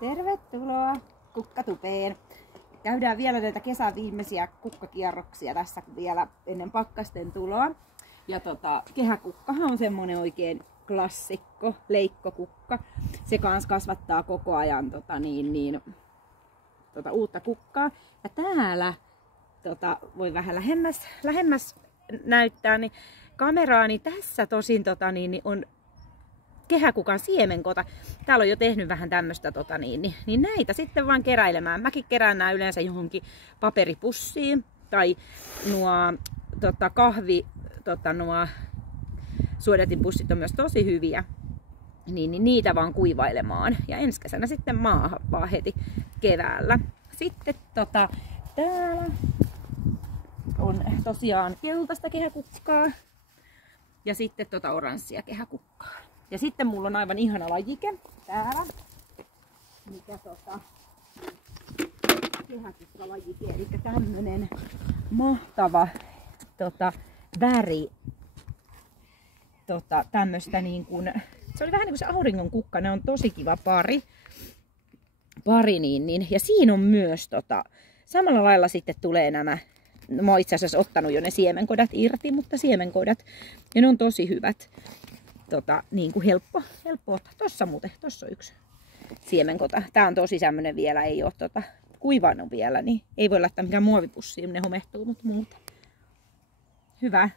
Tervetuloa kukkatupeen. Käydään vielä näitä kesän viimeisiä kukkakierroksia tässä vielä ennen pakkasten tuloa. Ja kehäkukkahan on semmonen oikein klassikko, leikkokukka. Se kans kasvattaa koko ajan uutta kukkaa. Ja täällä voi vähän lähemmäs näyttää, niin kameraani tässä tosin on kehäkukan siemenkota. Täällä on jo tehnyt vähän tämmöstä niin näitä sitten vaan keräilemään. Mäkin kerään nää yleensä johonkin paperipussiin tai nuo nuo suodatinpussit on myös tosi hyviä. Niin niitä vaan kuivailemaan. Ja ensi kesänä sitten maahan vaan heti keväällä. Sitten täällä on tosiaan keltaista kehäkukkaa ja sitten oranssia kehäkukkaa. Ja sitten mulla on aivan ihana lajike täällä, mikä kehäkukkalajike, eli tämmönen mahtava väri. Tämmöstä niin kuin, se oli vähän niin kuin se auringon kukka, ne on tosi kiva pari ja siinä on myös samalla lailla sitten tulee nämä. Mä oon itse asiassa ottanut jo ne siemenkodat irti, mutta siemenkodat, ja ne on tosi hyvät. Niin kuin helppo ottaa. Tossa on yksi siemenkota. Tää on tosi sämmönen vielä, ei oo kuivannut vielä, niin ei voi laittaa mikään muovipussiin, ne homehtuu, mutta muuta. Hyvä.